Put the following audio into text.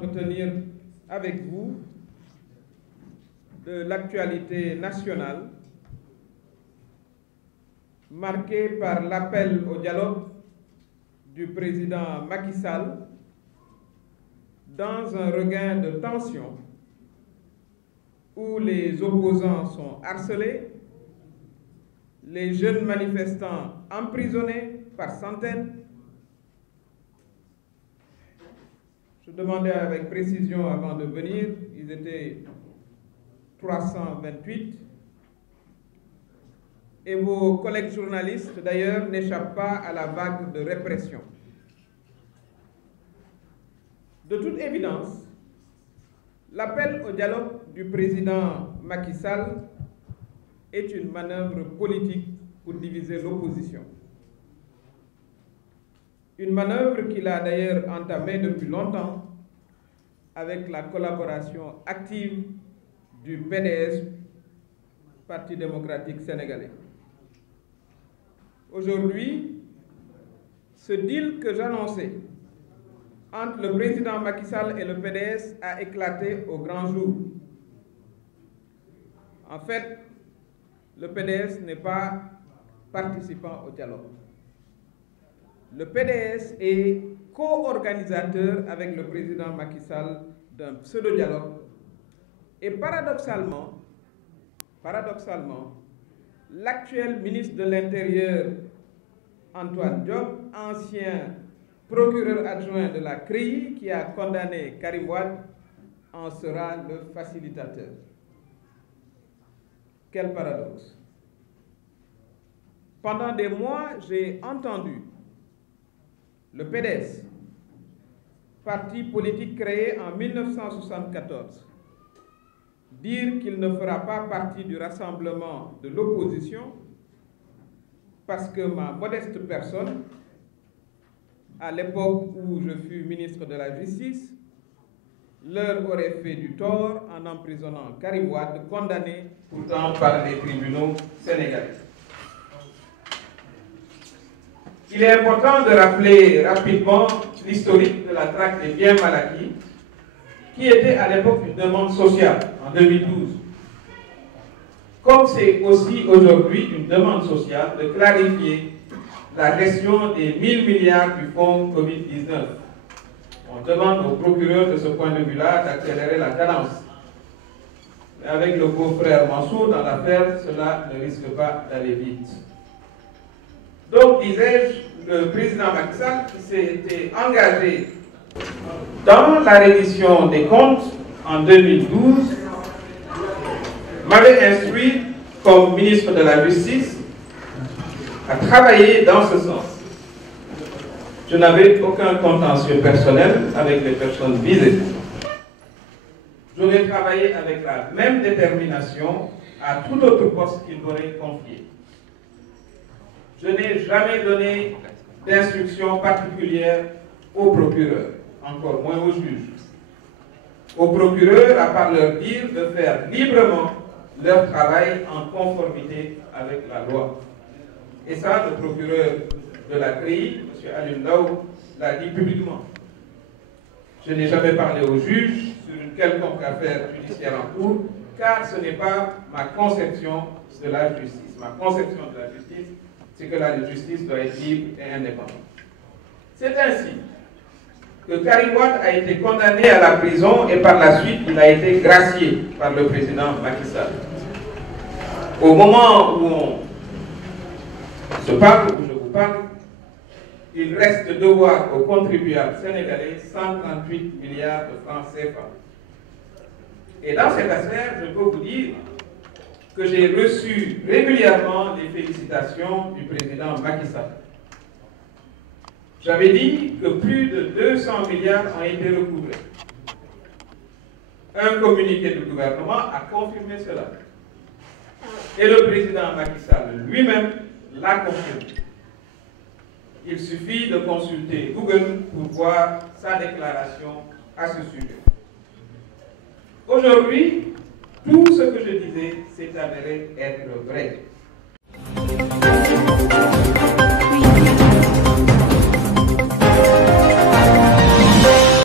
m'entretenir avec vous de l'actualité nationale marquée par l'appel au dialogue du président Macky Sall dans un regain de tension où les opposants sont harcelés, les jeunes manifestants emprisonnés par centaines. Je demandais avec précision avant de venir, ils étaient 328. Et vos collègues journalistes, d'ailleurs, n'échappent pas à la vague de répression. De toute évidence, l'appel au dialogue du président Macky Sall est une manœuvre politique pour diviser l'opposition. Une manœuvre qu'il a d'ailleurs entamée depuis longtemps avec la collaboration active du PDS, Parti démocratique sénégalais. Aujourd'hui, ce deal que j'annonçais entre le président Macky Sall et le PDS a éclaté au grand jour. En fait, le PDS n'est pas participant au dialogue. Le PDS est co-organisateur avec le président Macky Sall d'un pseudo-dialogue. Et paradoxalement, l'actuel ministre de l'Intérieur, Antoine Diop, ancien procureur adjoint de la CREI, qui a condamné Karim Wade, en sera le facilitateur. Quel paradoxe. Pendant des mois, j'ai entendu le PDS, parti politique créé en 1974, dire qu'il ne fera pas partie du rassemblement de l'opposition parce que ma modeste personne, à l'époque où je fus ministre de la Justice, leur aurait fait du tort en emprisonnant Karim Wade, condamné pourtant par les tribunaux sénégalais. Il est important de rappeler rapidement l'historique de la traque des biens mal acquis, qui était à l'époque une demande sociale en 2012. Comme c'est aussi aujourd'hui une demande sociale de clarifier la gestion des 1000 milliards du fonds Covid-19. On demande au procureur de ce point de vue-là d'accélérer la cadence. Mais avec le beau-frère Mansour dans l'affaire, cela ne risque pas d'aller vite. Donc, disais-je, le président Macky Sall, qui s'était engagé dans la reddition des comptes en 2012, m'avait instruit comme ministre de la Justice à travailler dans ce sens. Je n'avais aucun contentieux personnel avec les personnes visées. J'aurais travaillé avec la même détermination à tout autre poste qu'il m'aurait confié. Je n'ai jamais donné d'instruction particulière au procureur, encore moins au juge. Aux procureurs, à part leur dire de faire librement leur travail en conformité avec la loi. Et ça, le procureur de la CREI, M. Alioune Ndao, l'a dit publiquement. Je n'ai jamais parlé au juge sur une quelconque affaire judiciaire en cours, car ce n'est pas ma conception de la justice. Ma conception de la justice, c'est que la justice doit être libre et indépendante. C'est ainsi que Karim Wade a été condamné à la prison et par la suite, il a été gracié par le président Macky Sall. Au moment où on se parle, où je vous parle, il reste de devoir aux contribuables sénégalais 138 milliards de francs CFA. Et dans cette affaire, je peux vous dire que j'ai reçu régulièrement les félicitations du président Macky Sall. J'avais dit que plus de 200 milliards ont été recouvrés. Un communiqué du gouvernement a confirmé cela. Et le président Macky Sall lui-même l'a confirmé. Il suffit de consulter Google pour voir sa déclaration à ce sujet. Aujourd'hui, tout ce que je disais s'est avéré être vrai.